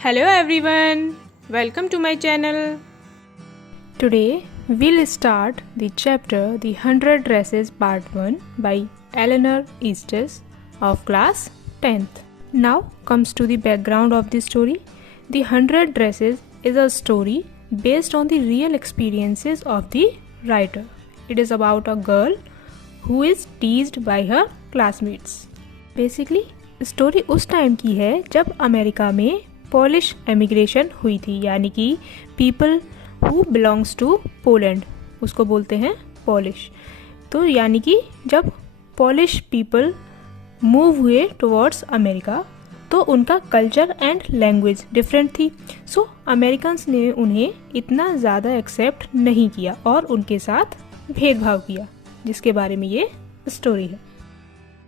Hello everyone, welcome to my channel. Today we'll start the chapter The 100 Dresses Part 1 by Eleanor Estes of class 10th. Now comes to the background of the story. The 100 Dresses is a story based on the real experiences of the writer. It is about a girl who is teased by her classmates. Basically story उस time की है जब America में Polish emigration हुई थी, यानी कि people who belongs to Poland, उसको बोलते हैं पोलिश। तो यानी कि जब पोलिश पीपल मूव हुए टुवर्ड्स अमेरिका तो उनका कल्चर एंड लैंग्वेज डिफरेंट थी। सो अमेरिकन्स ने उन्हें इतना ज़्यादा एक्सेप्ट नहीं किया और उनके साथ भेदभाव किया, जिसके बारे में ये स्टोरी है।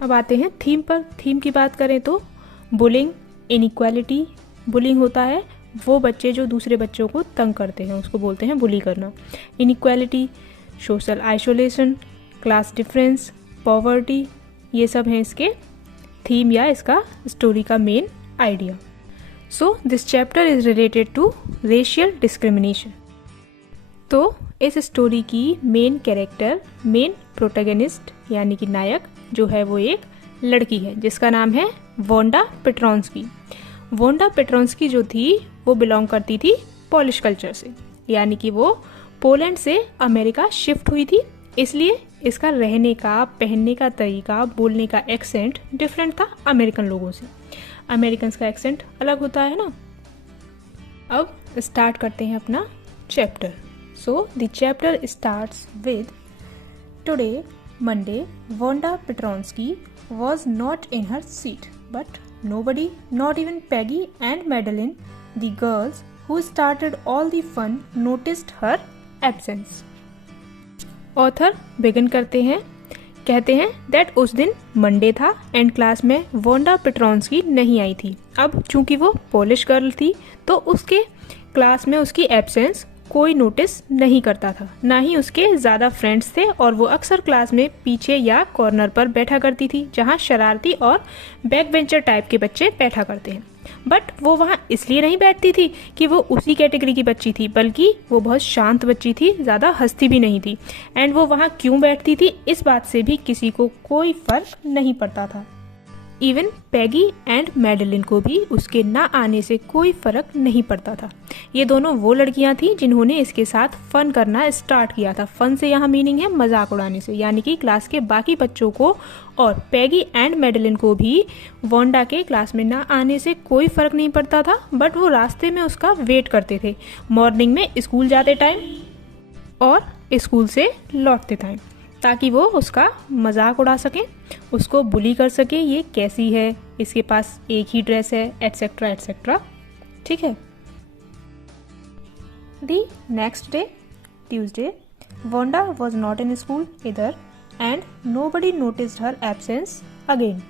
अब आते हैं थीम पर। थीम की बात करें तो बुलिंग, इनइक्वालिटी। बुलिंग होता है वो बच्चे जो दूसरे बच्चों को तंग करते हैं, उसको बोलते हैं बुली करना। Inequality, social isolation, class difference, poverty, ये सब हैं इसके थीम या इसका स्टोरी का main idea. So this chapter is related to racial discrimination. तो इस स्टोरी की मेन कैरेक्टर, मेन प्रोटैगनिस्ट यानी कि नायक जो है वो एक लड़की है जिसका नाम है वोंडा पेट्रोंस्की। वोंडा पेट्रोंस्की जो थी वो बिलोंग करती थी पोलिश कल्चर से, यानी कि वो पोलैंड से अमेरिका शिफ्ट हुई थी, इसलिए इसका रहने का, पहनने का तरीका, बोलने का एक्सेंट डिफरेंट था अमेरिकन लोगों से। अमेरिकन का एक्सेंट अलग होता है ना। अब स्टार्ट करते हैं अपना chapter. So the chapter starts with today Monday, Wanda Petronsky was not in her seat, but nobody, not even Peggy and Madeline, the girls who started all the fun, noticed her absence. Author begin करते हैं, कहते हैं that उस दिन Monday था and class में Wanda पेट्रोंस्की नहीं आई थी। अब चूंकि वो पोलिश गर्ल थी तो उसके क्लास में उसकी एब्सेंस कोई नोटिस नहीं करता था, ना ही उसके ज़्यादा फ्रेंड्स थे और वो अक्सर क्लास में पीछे या कॉर्नर पर बैठा करती थी जहाँ शरारती और बैक बेंचर टाइप के बच्चे बैठा करते हैं। बट वो वहाँ इसलिए नहीं बैठती थी कि वो उसी कैटेगरी की बच्ची थी, बल्कि वो बहुत शांत बच्ची थी, ज़्यादा हंसती भी नहीं थी। एंड वो वहाँ क्यों बैठती थी इस बात से भी किसी को कोई फर्क नहीं पड़ता था। इवन पैगी एंड मैडलिन को भी उसके ना आने से कोई फर्क नहीं पड़ता था। ये दोनों वो लड़कियां थी जिन्होंने इसके साथ फन करना स्टार्ट किया था। फन से यहाँ मीनिंग है मजाक उड़ाने से, यानी कि क्लास के बाकी बच्चों को और पैगी एंड मैडलिन को भी वोंडा के क्लास में ना आने से कोई फर्क नहीं पड़ता था, बट वो रास्ते में उसका वेट करते थे, मॉर्निंग में स्कूल जाते टाइम और स्कूल से लौटते टाइम, ताकि वो उसका मजाक उड़ा सकें, उसको बुली कर सके, ये कैसी है, इसके पास एक ही ड्रेस है, एटसेट्रा एटसेट्रा। ठीक है। The next day, Tuesday, Wanda was not in school इधर and nobody noticed her absence again.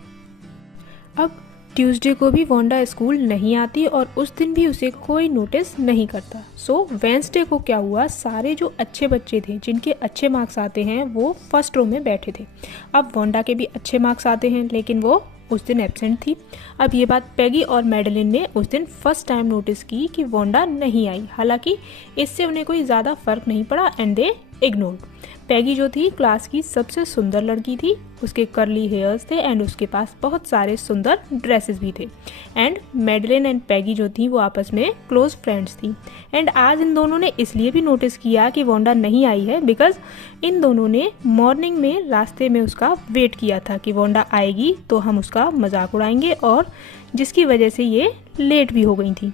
अब ट्यूसडे को भी वोंडा स्कूल नहीं आती और उस दिन भी उसे कोई नोटिस नहीं करता। सो वेंसडे को क्या हुआ, सारे जो अच्छे बच्चे थे जिनके अच्छे मार्क्स आते हैं वो फर्स्ट रो में बैठे थे। अब वोंडा के भी अच्छे मार्क्स आते हैं लेकिन वो उस दिन एब्सेंट थी। अब ये बात पैगी और मैडलिन ने उस दिन फर्स्ट टाइम नोटिस की कि वोंडा नहीं आई। हालांकि इससे उन्हें कोई ज़्यादा फर्क नहीं पड़ा एंड दे इग्नोर्ड। पैगी जो थी क्लास की सबसे सुंदर लड़की थी, उसके कर्ली हेयर्स थे एंड उसके पास बहुत सारे सुंदर ड्रेसेस भी थे। एंड मैडलिन एंड पैगी जो थी वो आपस में क्लोज फ्रेंड्स थी। एंड आज इन दोनों ने इसलिए भी नोटिस किया कि वोंडा नहीं आई है बिकॉज इन दोनों ने मॉर्निंग में रास्ते में उसका वेट किया था कि वोंडा आएगी तो हम उसका मजाक उड़ाएंगे, और जिसकी वजह से ये लेट भी हो गई थी।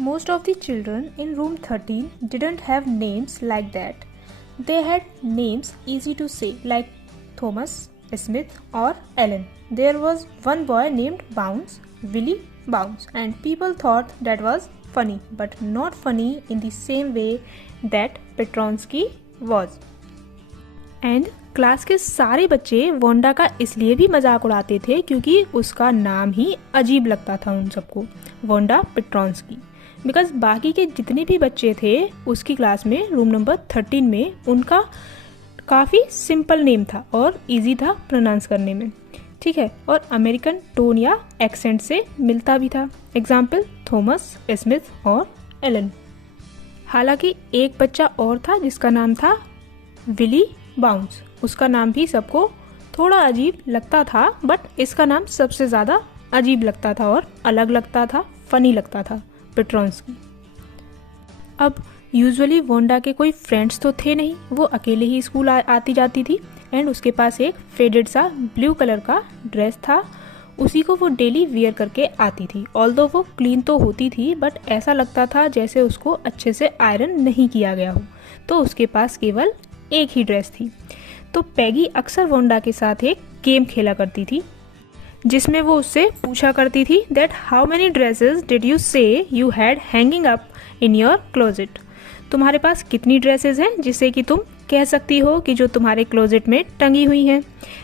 Most of the children in room 13 didn't have names like that. They had names easy to say like Thomas, Smith or Alan. There was one boy named Bounce, Willie Bounce, and people thought that was funny, but not funny in the same way that Petronsky was. And class के सारे बच्चे Wanda का इसलिए भी मजाक उड़ाते थे क्योंकि उसका नाम ही अजीब लगता था उन सबको, वोंडा पेट्रोंस्की। बिकॉज बाकी के जितने भी बच्चे थे उसकी क्लास में रूम नंबर 13 में उनका काफ़ी सिंपल नेम था और इजी था प्रोनाउंस करने में। ठीक है, और अमेरिकन टोन या एक्सेंट से मिलता भी था। एग्जाम्पल थॉमस, स्मिथ और एलन। हालांकि एक बच्चा और था जिसका नाम था विली बाउंस। उसका नाम भी सबको थोड़ा अजीब लगता था, बट इसका नाम सबसे ज़्यादा अजीब लगता था और अलग लगता था, फनी लगता था, पेट्रॉन्स्की। अब यूजुअली वोंडा के कोई फ्रेंड्स तो थे नहीं, वो अकेले ही स्कूल आती जाती थी एंड उसके पास एक फेडेड सा ब्लू कलर का ड्रेस था। उसी को वो डेली वियर करके आती थी। ऑल्दो वो क्लीन तो होती थी, बट ऐसा लगता था जैसे उसको अच्छे से आयरन नहीं किया गया हो। तो उसके पास केवल एक ही ड्रेस थी। तो पैगी अक्सर वोंडा के साथ एक गेम खेला करती थी, जिसमें वो उससे पूछा करती थी that how many dresses did you say you had hanging up in your closet. तुम्हारे पास कितनी ड्रेसेस हैं जिससे कि तुम कह सकती हो कि जो तुम्हारे क्लोजेट में टंगी हुई हैं।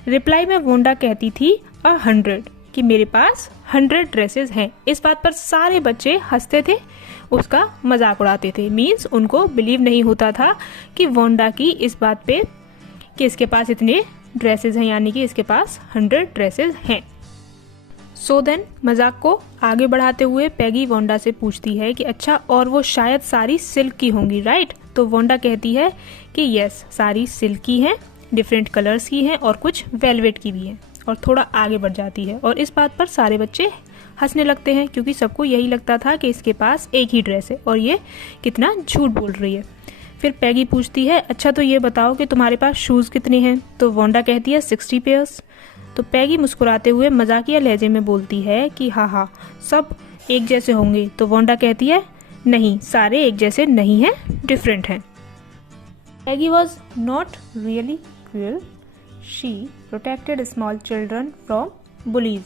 रिप्लाई में वोंडा कहती थी 100, कि मेरे पास 100 ड्रेसेस हैं। इस बात पर सारे बच्चे हंसते थे, उसका मजाक उड़ाते थे। मीन्स उनको बिलीव नहीं होता था कि वोंडा की इस बात पे कि इसके पास इतने ड्रेसेस हैं, यानी कि इसके पास 100 ड्रेसेस हैं। सो देन मजाक को आगे बढ़ाते हुए पैगी वोंडा से पूछती है कि अच्छा, और वो शायद सारी सिल्क की होंगी, राइट? तो वोंडा कहती है कि यस, सारी सिल्क की हैं, डिफरेंट कलर्स की हैं और कुछ वेलवेट की भी हैं, और थोड़ा आगे बढ़ जाती है। और इस बात पर सारे बच्चे हंसने लगते हैं, क्योंकि सबको यही लगता था कि इसके पास एक ही ड्रेस है और ये कितना झूठ बोल रही है। फिर पैगी पूछती है अच्छा, तो ये बताओ कि तुम्हारे पास शूज़ कितने हैं? तो वोंडा कहती है 60 पेयर्स। तो पैगी मुस्कुराते हुए मजाकिया लहजे में बोलती है कि हाँ, सब एक जैसे होंगे। तो वोंडा कहती है नहीं, सारे एक जैसे नहीं हैं, डिफरेंट हैं। Peggy was not really cruel, she protected small children from bullies.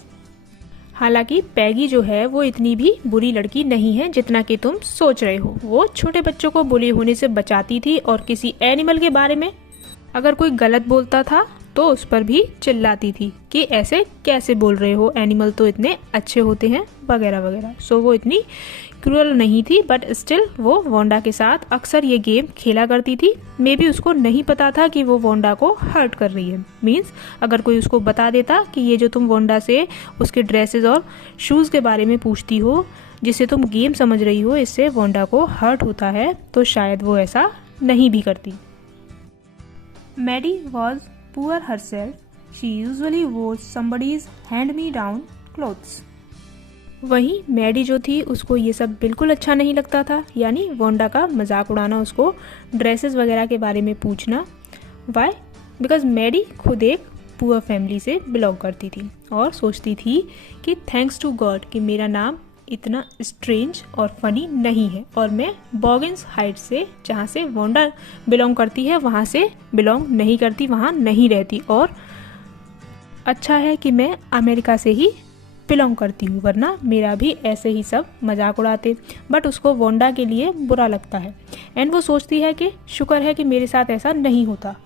हालांकि पैगी जो है वो इतनी भी बुरी लड़की नहीं है जितना कि तुम सोच रहे हो। वो छोटे बच्चों को बुली होने से बचाती थी, और किसी एनिमल के बारे में अगर कोई गलत बोलता था तो उस पर भी चिल्लाती थी कि ऐसे कैसे बोल रहे हो, एनिमल तो इतने अच्छे होते हैं, वगैरह वगैरह। सो वो इतनी क्रूअल नहीं थी, बट स्टिल वो वोंडा के साथ अक्सर ये गेम खेला करती थी। मे बी उसको नहीं पता था कि वो वोंडा को हर्ट कर रही है। मीन्स अगर कोई उसको बता देता कि ये जो तुम वोंडा से उसके ड्रेसेस और शूज़ के बारे में पूछती हो, जिसे तुम गेम समझ रही हो, इससे वोंडा को हर्ट होता है, तो शायद वो ऐसा नहीं भी करती। Maddie was poor herself, she usually wore somebody's hand-me-down clothes. वहीं मैडी जो थी उसको ये सब बिल्कुल अच्छा नहीं लगता था, यानी वोंडा का मजाक उड़ाना, उसको ड्रेसेस वगैरह के बारे में पूछना। वाई? बिकॉज मैडी खुद एक पुअर फैमिली से बिलोंग करती थी और सोचती थी कि थैंक्स टू गॉड कि मेरा नाम इतना स्ट्रेंज और फनी नहीं है, और मैं बॉगिन्स हाइट से, जहाँ से वोंडा बिलोंग करती है, वहाँ से बिलोंग नहीं करती, वहाँ नहीं रहती, और अच्छा है कि मैं अमेरिका से ही बिलोंग करती हूँ, वरना मेरा भी ऐसे ही सब मजाक उड़ाते। बट उसको वोंडा के लिए बुरा लगता है एंड वो सोचती है कि शुक्र है कि मेरे साथ ऐसा नहीं होता।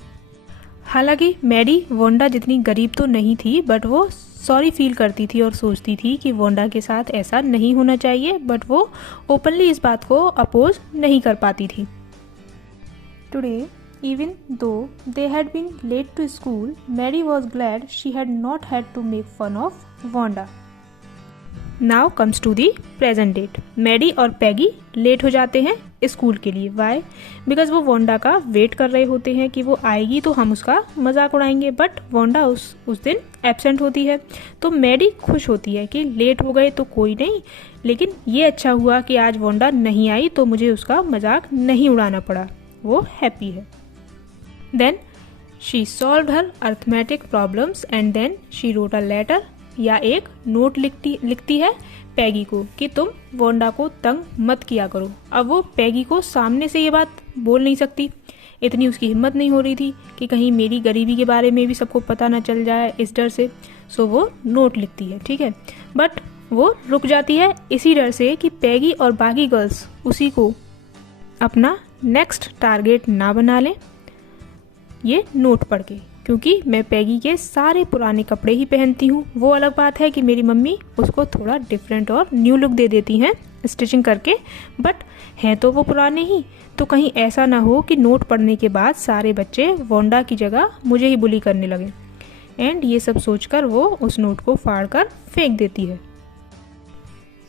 हालांकि मैडी वोंडा जितनी गरीब तो नहीं थी, बट वो सॉरी फील करती थी और सोचती थी कि वोंडा के साथ ऐसा नहीं होना चाहिए, बट वो ओपनली इस बात को अपोज नहीं कर पाती थी। Today even though they had been late to school, Mary was glad she had not had to make fun of Wanda. Now comes to the present date. Maddie और Peggy late हो जाते हैं school के लिए। Why? Because वो Wanda का wait कर रहे होते हैं कि वो आएगी तो हम उसका मजाक उड़ाएंगे, बट वोंडा उस दिन एब्सेंट होती है। तो मैडी खुश होती है कि लेट हो गए तो कोई नहीं, लेकिन ये अच्छा हुआ कि आज वोंडा नहीं आई तो मुझे उसका मजाक नहीं उड़ाना पड़ा। वो हैप्पी है। Then she solved her arithmetic problems and then she wrote a letter, या एक नोट लिखती है पैगी को कि तुम वोंडा को तंग मत किया करो। अब वो पैगी को सामने से ये बात बोल नहीं सकती, इतनी उसकी हिम्मत नहीं हो रही थी कि कहीं मेरी गरीबी के बारे में भी सबको पता ना चल जाए इस डर से। सो वो नोट लिखती है, ठीक है, बट वो रुक जाती है इसी डर से कि पैगी और बाकी गर्ल्स उसी को अपना नेक्स्ट टारगेट ना बना लें ये नोट पढ़ के, क्योंकि मैं पैगी के सारे पुराने कपड़े ही पहनती हूँ। वो अलग बात है कि मेरी मम्मी उसको थोड़ा डिफरेंट और न्यू लुक दे देती हैं स्टिचिंग करके, बट हैं तो वो पुराने ही। तो कहीं ऐसा ना हो कि नोट पढ़ने के बाद सारे बच्चे वोंडा की जगह मुझे ही बुली करने लगे, एंड ये सब सोचकर वो उस नोट को फाड़ कर फेंक देती है।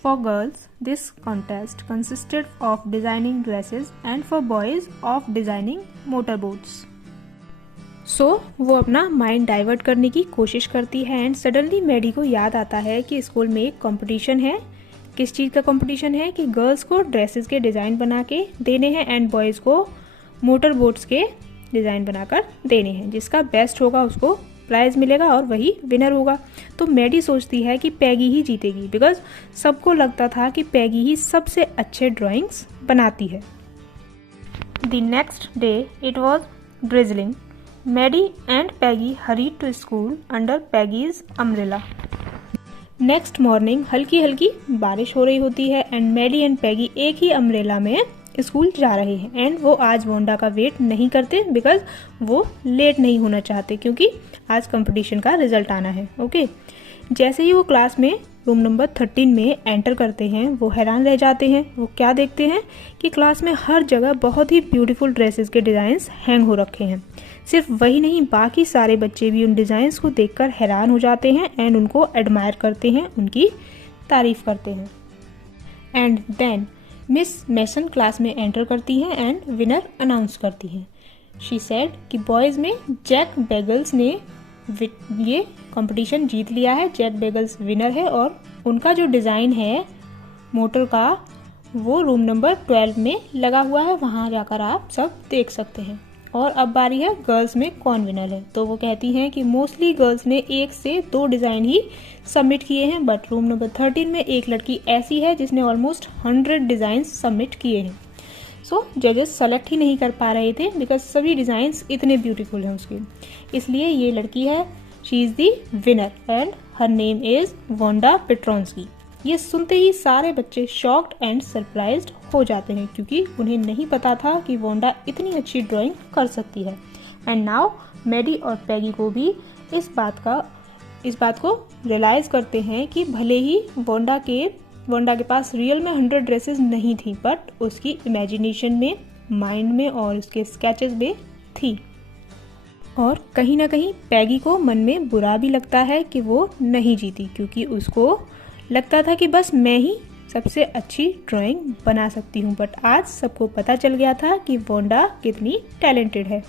For girls, this contest consisted of designing dresses and for boys of designing motorboats. So, वो अपना माइंड डाइवर्ट करने की कोशिश करती है एंड सडनली मैडी को याद आता है कि स्कूल में एक कंपटीशन है। किस चीज़ का कंपटीशन है कि गर्ल्स को ड्रेसेस के डिज़ाइन बना के देने हैं एंड बॉयज़ को मोटर बोट्स के डिज़ाइन बनाकर देने हैं। जिसका बेस्ट होगा उसको प्राइज़ मिलेगा और वही विनर होगा। तो मैडी सोचती है कि पैगी ही जीतेगी बिकॉज सबको लगता था कि पैगी ही सबसे अच्छे ड्राइंग्स बनाती है। The next day it was drizzling. Maddie and Peggy hurried to school under Peggy's umbrella. Next morning हल्की हल्की बारिश हो रही होती है एंड मैडी एंड पैगी एक ही अम्ब्रेला में स्कूल जा रहे हैं एंड वो आज वोंडा का वेट नहीं करते बिकॉज वो लेट नहीं होना चाहते क्योंकि आज कंपटीशन का रिजल्ट आना है। ओके जैसे ही वो क्लास में रूम नंबर 13 में एंटर करते हैं वो हैरान रह जाते हैं। वो क्या देखते हैं कि क्लास में हर जगह बहुत ही ब्यूटीफुल ड्रेसेस के डिज़ाइंस हैंग हो रखे हैं। सिर्फ वही नहीं बाकी सारे बच्चे भी उन डिज़ाइंस को देखकर हैरान हो जाते हैं एंड उनको एडमायर करते हैं, उनकी तारीफ़ करते हैं। And then Miss Mason class में एंटर करती हैं एंड विनर अनाउंस करती हैं। शी सेड कि बॉयज़ में जैक बेगल्स ने ये कंपटीशन जीत लिया है। जैक बेगल्स विनर है और उनका जो डिज़ाइन है मोटर का वो रूम नंबर 12 में लगा हुआ है, वहाँ जाकर आप सब देख सकते हैं। और अब बारी है गर्ल्स में कौन विनर है। तो वो कहती हैं कि मोस्टली गर्ल्स ने 1 से 2 डिज़ाइन ही सबमिट किए हैं बट रूम नंबर 13 में एक लड़की ऐसी है जिसने ऑलमोस्ट 100 डिज़ाइंस सबमिट किए हैं। सो जजेस सेलेक्ट ही नहीं कर पा रहे थे बिकॉज सभी डिज़ाइंस इतने ब्यूटीफुल हैं उसके, इसलिए ये लड़की है, she is the winner and her name is Wanda Petronski. ये सुनते ही सारे बच्चे शॉक्ड एंड सरप्राइज्ड हो जाते हैं क्योंकि उन्हें नहीं पता था कि वोंडा इतनी अच्छी ड्राइंग कर सकती है। एंड नाउ मैडी और पैगी को भी इस बात को रियलाइज़ करते हैं कि भले ही वोंडा के पास रियल में 100 ड्रेसेस नहीं थी बट उसकी इमेजिनेशन में, माइंड में और उसके स्केचेस में थी। और कहीं ना कहीं पैगी को मन में बुरा भी लगता है कि वो नहीं जीती क्योंकि उसको लगता था कि बस मैं ही सबसे अच्छी ड्राइंग बना सकती हूँ बट आज सबको पता चल गया था कि वोंडा कितनी टैलेंटेड है।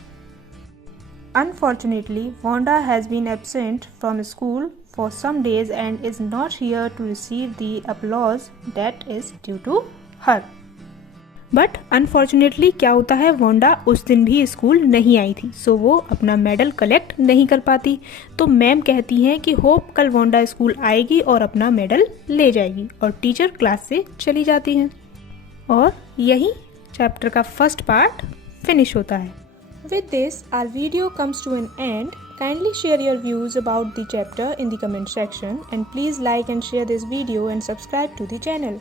Unfortunately, Wanda has been absent from school for some days and is not here to receive the applause that is due to her. But unfortunately क्या होता है, वोंडा उस दिन भी स्कूल नहीं आई थी सो वो अपना मेडल कलेक्ट नहीं कर पाती। तो मैम कहती हैं कि होप कल वोंडा स्कूल आएगी और अपना मेडल ले जाएगी और टीचर क्लास से चली जाती हैं। और यही चैप्टर का फर्स्ट पार्ट फिनिश होता है। With this, our video comes to an end. Kindly share your views about the chapter in the comment section and please like and share this video and subscribe to the channel.